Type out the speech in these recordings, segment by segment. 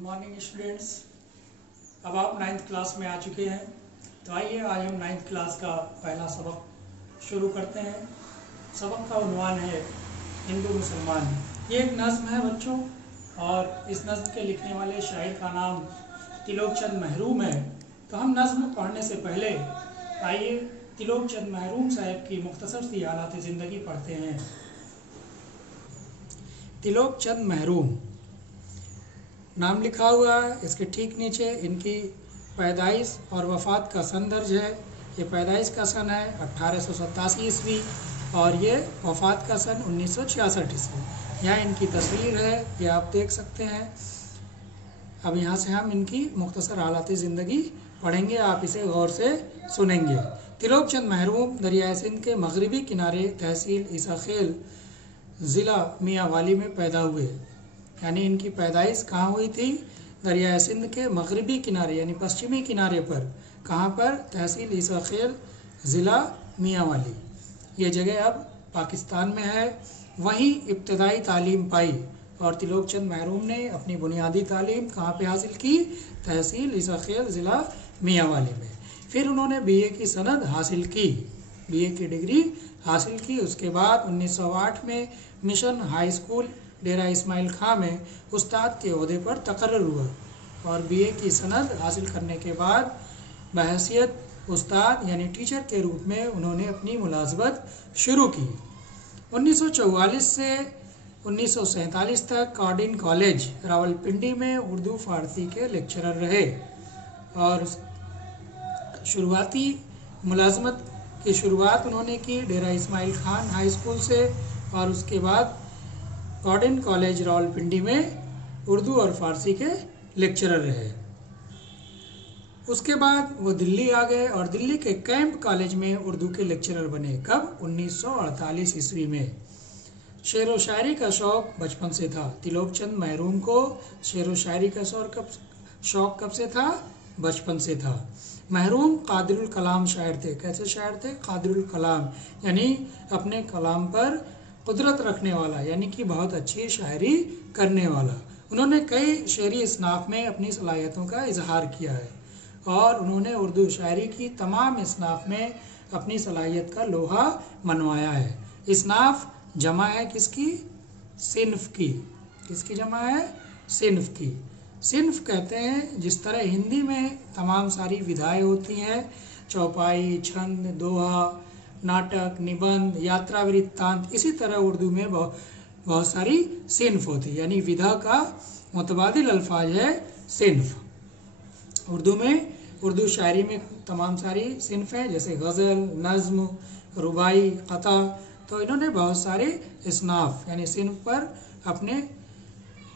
Good morning students. अब आप ninth class में आ चुके हैं, तो आइए आज हम नाइन्थ क्लास का पहला सबक शुरू करते हैं। सबक का उन्वान है हिंदू मुसलमान। ये एक नज़्म है बच्चों, और इस नज़्म के लिखने वाले शायर का नाम तिलोक चंद महरूम है। तो हम नज़्म पढ़ने से पहले आइए तिलोक चंद महरूम साहब की मुख्तसर सी हालात ज़िंदगी पढ़ते हैं। तिलोक चंद महरूम नाम लिखा हुआ है, इसके ठीक नीचे इनकी पैदाइश और वफ़ात का सन दर्ज है। ये पैदाइश का सन है 1887 ईस्वी और ये वफ़ात का सन 1966 ईस्वी। यहाँ इनकी तस्वीर है, ये आप देख सकते हैं। अब यहाँ से हम इनकी मुख्तसर हालात ज़िंदगी पढ़ेंगे, आप इसे गौर से सुनेंगे। तिलोक चंद महरूम दरियाए सिंध के मगरबी किनारे तहसील ईसा खेल ज़िला मियांवाली में पैदा हुए। यानी इनकी पैदाइश कहाँ हुई थी? दरियाए सिंध के मगरबी किनारे यानी पश्चिमी किनारे पर। कहाँ पर? तहसील ईसा खेल ज़िला मियांवाली। ये जगह अब पाकिस्तान में है। वहीं इब्तदाई तालीम पाई और तिलोक चंद महरूम ने अपनी बुनियादी तालीम कहाँ पे हासिल की? तहसील ईसा खेल ज़िला मियांवाली में। फिर उन्होंने बीए की सनद हासिल की, बीए की डिग्री हासिल की। उसके बाद 1908 में मिशन हाई स्कूल डेरा इस्माइल खां में उस्ताद के ओहदे पर तकर्रर हुआ और बीए की सनद हासिल करने के बाद बहैसियत उस्ताद यानी टीचर के रूप में उन्होंने अपनी मुलाजमत शुरू की। 1944 से 1947 तक कार्डिन कॉलेज रावलपिंडी में उर्दू फारसी के लेक्चरर रहे और शुरुआती मुलाजमत की शुरुआत उन्होंने की डेरा इस्माइल खान हाई स्कूल से और उसके बाद कार्डिन कॉलेज रावलपिंडी में उर्दू और फारसी के लेक्चरर रहे। उसके बाद वो दिल्ली आ गए और दिल्ली के कैंप कॉलेज में उर्दू के लेक्चरर बने। कब? 1948 ईस्वी में। शेर व शायरी का शौक़ बचपन से था। तिलोक चंद महरूम को शेर व शायरी का शौक़ कब से था? बचपन से था। महरूम कादिरुल कलाम शायर थे। कैसे शायर थे? कादिरुल कलाम यानी अपने कलाम पर कुदरत रखने वाला, यानी कि बहुत अच्छी शायरी करने वाला। उन्होंने कई शेरी इसनाफ में अपनी सलाहियतों का इजहार किया है और उन्होंने उर्दू शायरी की तमाम इसनाफ में अपनी सलाहियत का लोहा मनवाया है। इसनाफ जमा है किसकी? सिन्फ की। किसकी जमा है? सिन्फ की। सिन्फ कहते हैं जिस तरह हिंदी में तमाम सारी विधाएं होती हैं, चौपाई, छंद, दोहा, नाटक, निबंध, यात्रा वृत्तांत, इसी तरह उर्दू में बहुत सारी सिन्फ होती है, यानी विधा का मुतबादिल अल्फाज है सिन्फ। उर्दू में उर्दू शायरी में तमाम सारी सिन्फ हैं, जैसे गज़ल, नज़्म, रुबाई, क़ता। तो इन्होंने बहुत सारे इसनाफ यानी सिन्फ पर अपने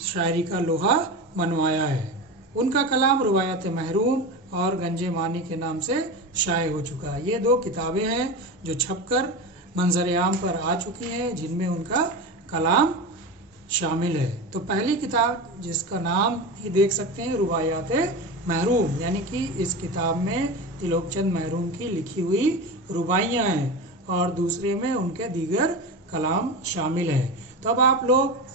शायरी का लोहा मनवाया है। उनका कलाम रुबायत महरूम और गंजे मानी के नाम से शाये हो चुका है। ये दो किताबें हैं जो छपकर मंजर आम पर आ चुकी हैं, जिनमें उनका कलाम शामिल है। तो पहली किताब जिसका नाम ही देख सकते हैं, रुबायत महरूम, यानी कि इस किताब में तिलोक चंद महरूम की लिखी हुई रुबाइयाँ हैं और दूसरे में उनके दीगर कलाम शामिल हैं। तो अब आप लोग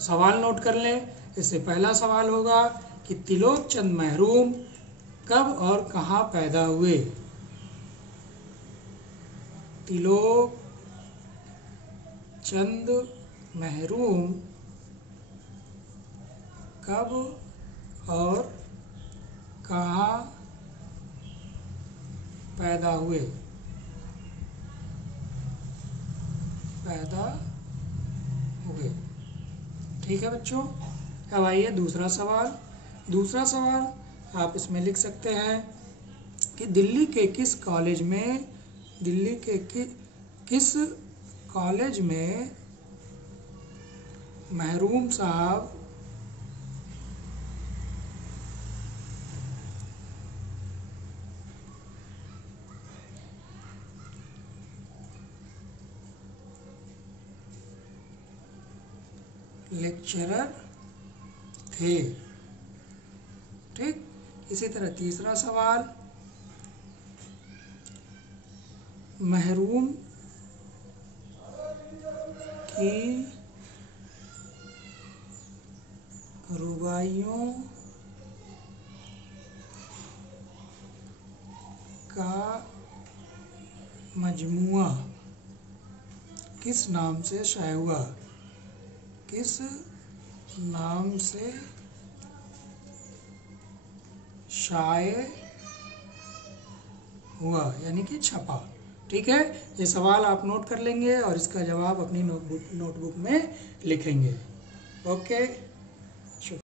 सवाल नोट कर लें। इससे पहला सवाल होगा कि तिलोक चंद महरूम कब और कहाँ पैदा हुए? तिलोक चंद महरूम कब और कहाँ पैदा हुए? ठीक है बच्चों। अब आइए दूसरा सवाल। दूसरा सवाल आप इसमें लिख सकते हैं कि दिल्ली के किस कॉलेज में महरूम साहब लेक्चरर थे? ठीक। इसी तरह तीसरा सवाल, महरूम की रुबाइयों का मजमुआ किस नाम से शाये हुआ? किस नाम से शाये हुआ, यानी कि छपा। ठीक है, ये सवाल आप नोट कर लेंगे और इसका जवाब अपनी नोटबुक में लिखेंगे। ओके।